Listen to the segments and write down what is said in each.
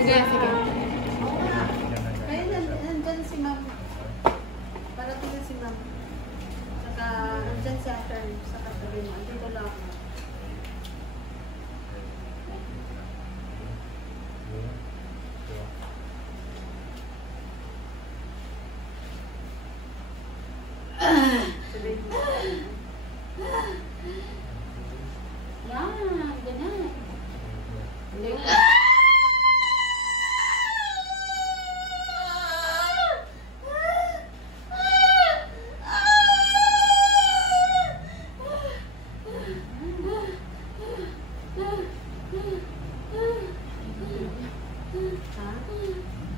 Sige, sige. Kaya nandyan si ma'am. Parating na si ma'am. Saka nandyan si Ate sa katabi mo. Dito lang ako. Yan, ganyan. Ha?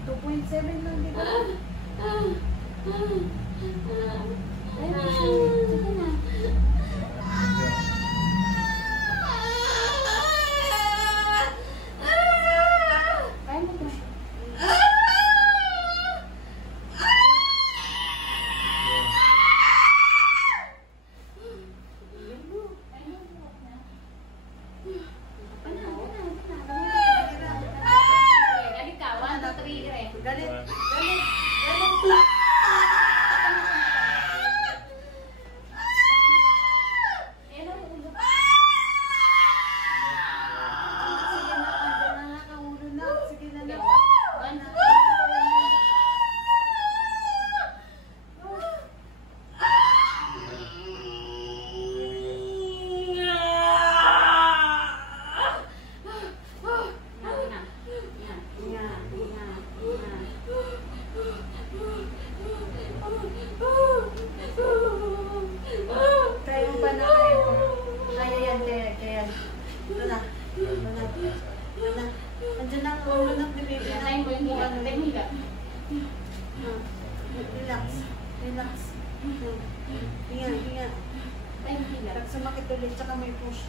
2.7 lang, di ba? Galit. Andiyan ang ulo ng baby na relax. Relax. Hinga. Pag sumakit ulit, tsaka may push.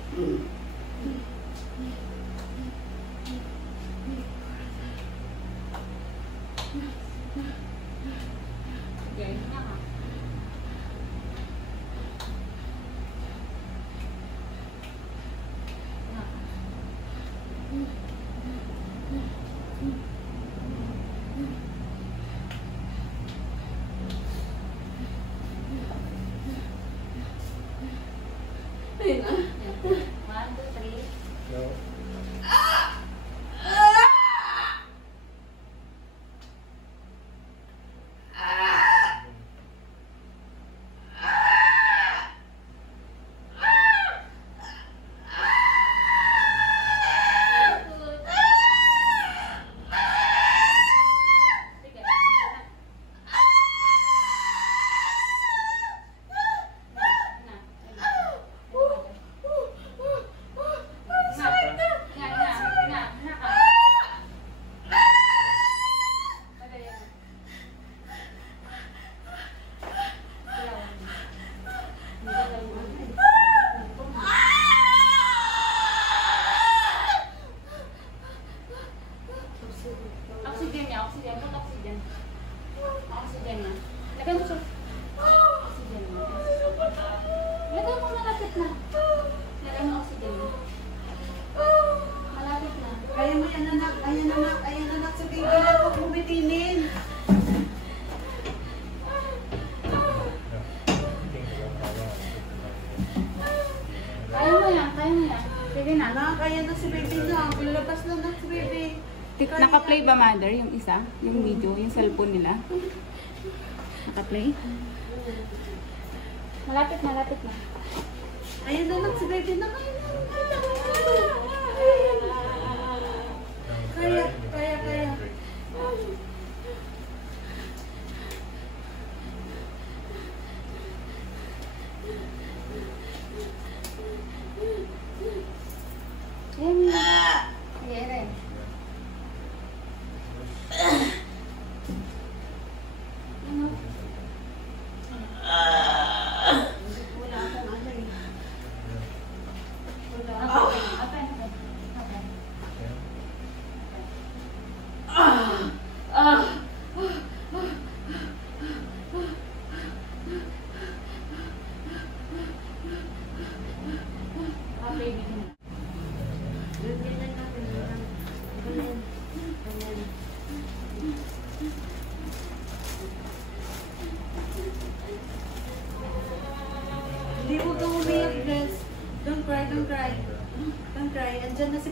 Ayan anak, sa baby na huwag mo bitinin. Kaya mo yan. Sige na. Anak, ayan na si baby na. Lalabas na si baby. Naka-play ba, mother, yung isa? Yung video, yung cellphone nila? Naka-play? Malapit na. Ayan na si baby na. Kaya. Ayan. Wala akong ano eh. Wala.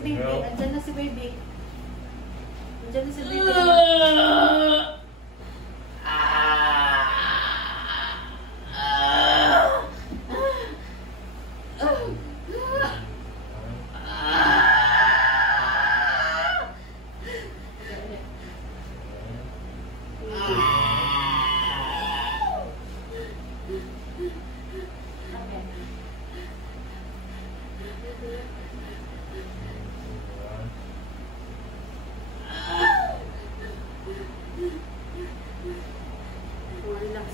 baby. Andyan na si baby. Andyan na si baby.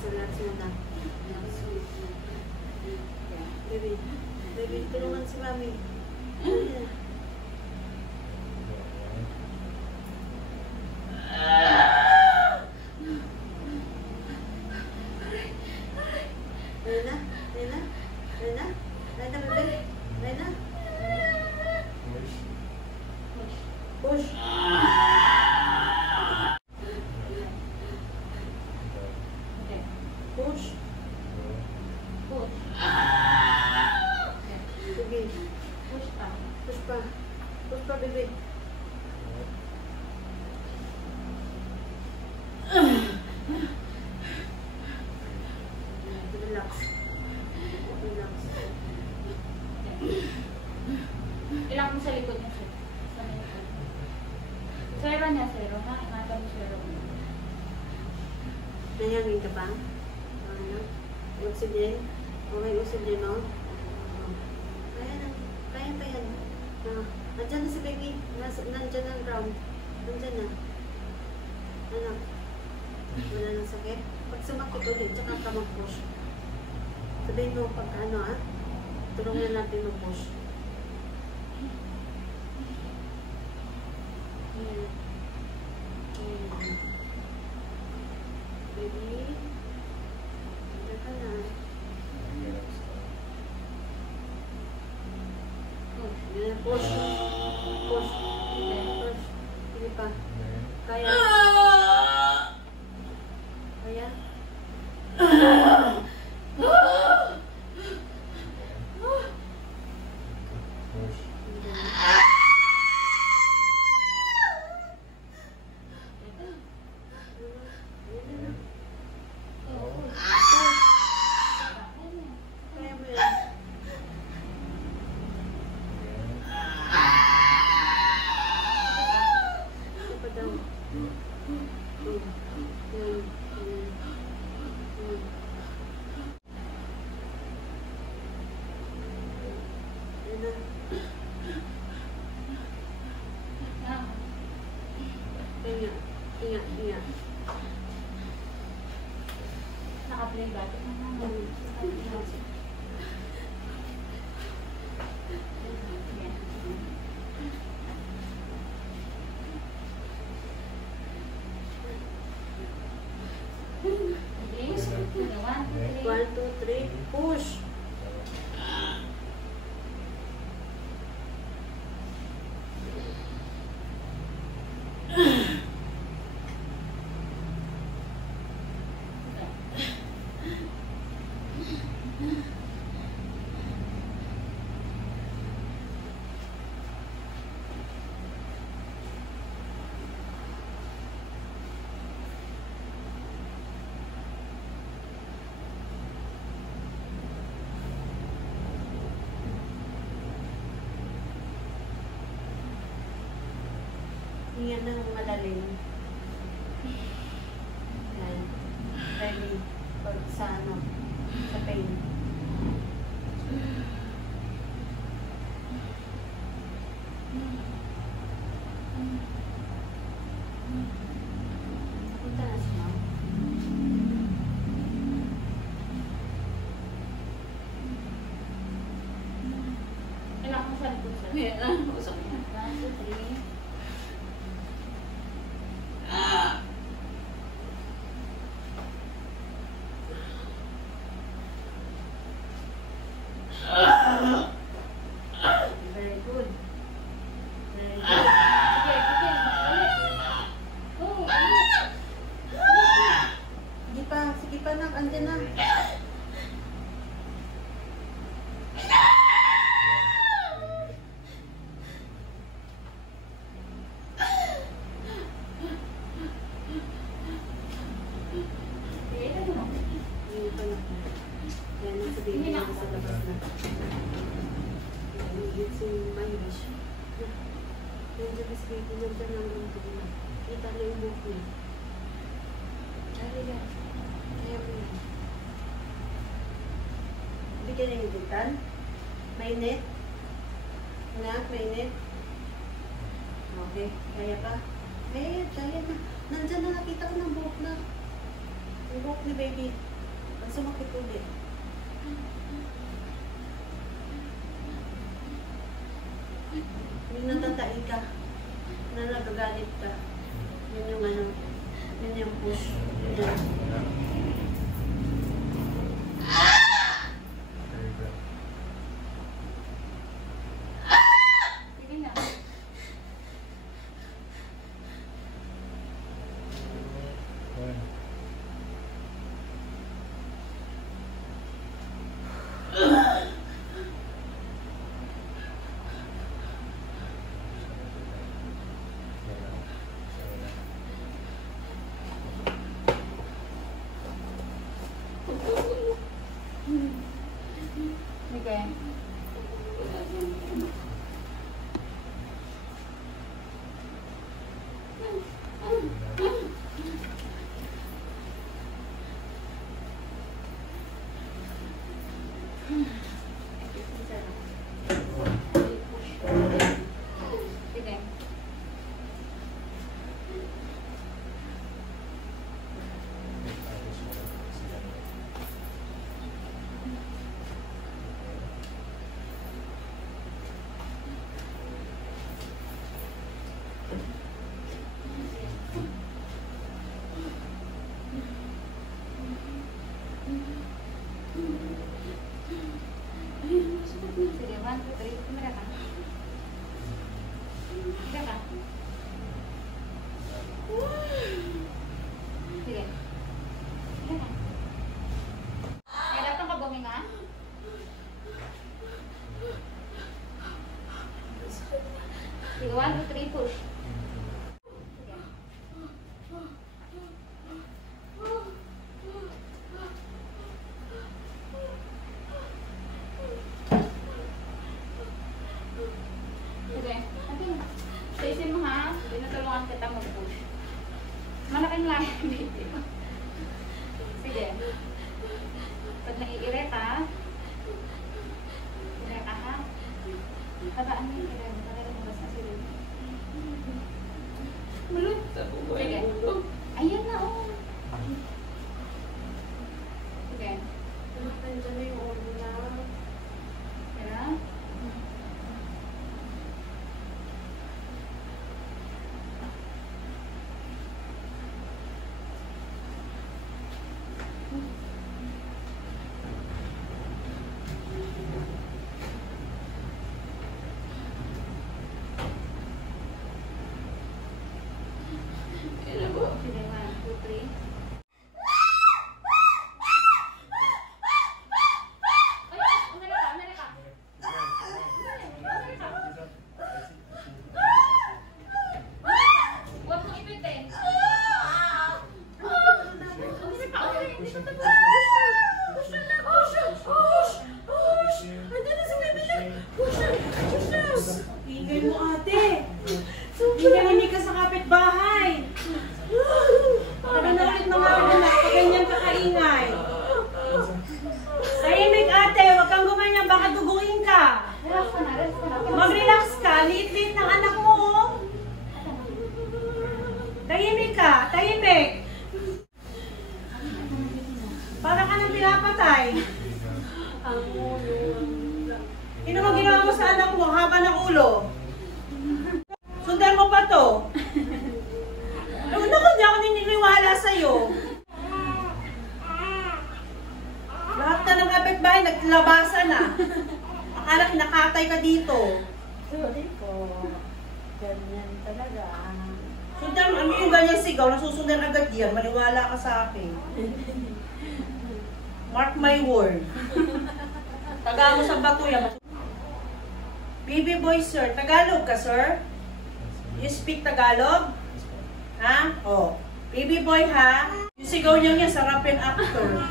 Relax muna. Baby, baby, tulungan si mami. Rena, Rena, Rena, Rena, baby, Rena. Push. Push. Push. Sige. Push pa. Push pa. Push pa, baby. Relax. Relax. Ilang mo sa likod niya, sir? Sa likod. Zero niya, zero, ha? Ingatan mo zero. Nayangin ka pa? Ano? Oxygen? Okay, oxygen, no? Kaya na. Kaya pa yan. Nandyan na si baby. Nandyan na ang ground. Nandyan na. Ano? Wala nang sakit? Pag sumakit ulit, tsaka ka mag-push. Sabihin mo pagka ano, ha? Tulungan natin mag-push. Baby. Nandyan ka na. Push. Push. Push. Sige pa. Kaya. Kaya. Kaya mo yan. Apa daw? Ingat. Naka-play ba ito? One, two, three, push. Hinga ng malalim. Yan. Ready. Pag sa ano, sa pain. Punta na si ma'am. Kailangan mo sa likod, sir. Usap niya. 1, 2, 3. baby. Nandyan ang mundo niya. Kita na yung buhok niya. Dali yan. Kaya mo yan. Bigyan na yung butan. Mainit. Anak, mainit. Okay. Kaya ka? Kaya na. Nandyan na nakita ko ng buhok na. Yung buhok ni baby. Ang sumakit ulit. Yung natatain ka. Na nagagalit ka. Yun yung ano. Yun yung push. Yan. Sige na. Sige. Sige. Sige, 1, 2, 3. Tumira ka. Tumira ka. Sige. Tumira ka. Nahirapan ka buminga? Sige, 1, 2, 3, push. Sige. Sige. Staysin mo ha. Tinutulungan kita mag-push. Malaking lahi yung baby. Sige. Pag naiirita, irita ha. Tabaan mo yung irita. Talagang mabas na sila. Mulot. Sige. Ayan na oh. Sige. Nandyan na yung ulo na. Kaya. Sige, 1, 2, 3. Ay, umira ka, umira ka. Huwag mong ipitin. Umira ka, okay. Hindi ko tapos. Push na lang, push. Nandiyan na si baby na. Push na. Tigay mo ate. Hindi ka sa kapitbahay. Para na ulit mga anak, pag ganyan kakaingay. Tahimik ate, huwag kang gumanyan, baka duguin ka. Relax ka na, relax ka na. Mag-relax ka, liit-liit ng anak mo. Tahimik ka, tahimik. Para ka nang pinapatay. Ang ulo. Ano mo ginawa mo sa anak mo, haba ng ulo? Sundan mo pa to. Naku, hindi ako nininiwala sa'yo. Lahat na ng kapitbahay, naglabasan na. Akala kinakatay ka dito. Sorry po. Ganyan talaga. Sundan, ano yung ganyan sigaw, nasusundan agad yan, maniwala ka sa akin. Mark my word. Taga mo sa Batuya. Baby boy, sir. Tagalog ka, sir? You speak Tagalog? Ha? Oh. Baby boy, ha? Yung sigaw niya niya, sarapin actor.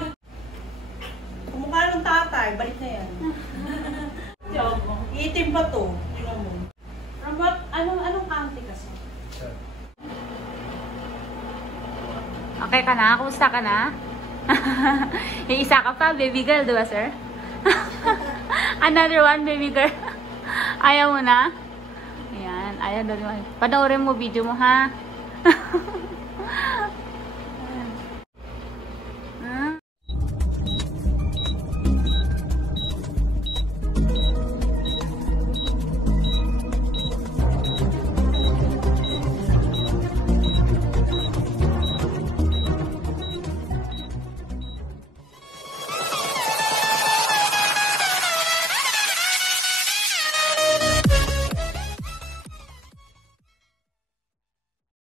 Kumukha ng tatay, balik na yan. Iitim pa to. Tingnan mo. From what Anong county ka, sir? Okay ka na? Kumusta ka na? Yung isa ka pa, baby girl, diba, sir? Another one, baby girl. Ayaw mo na? Ayan, ayaw na naman. Panoorin mo video mo, ha?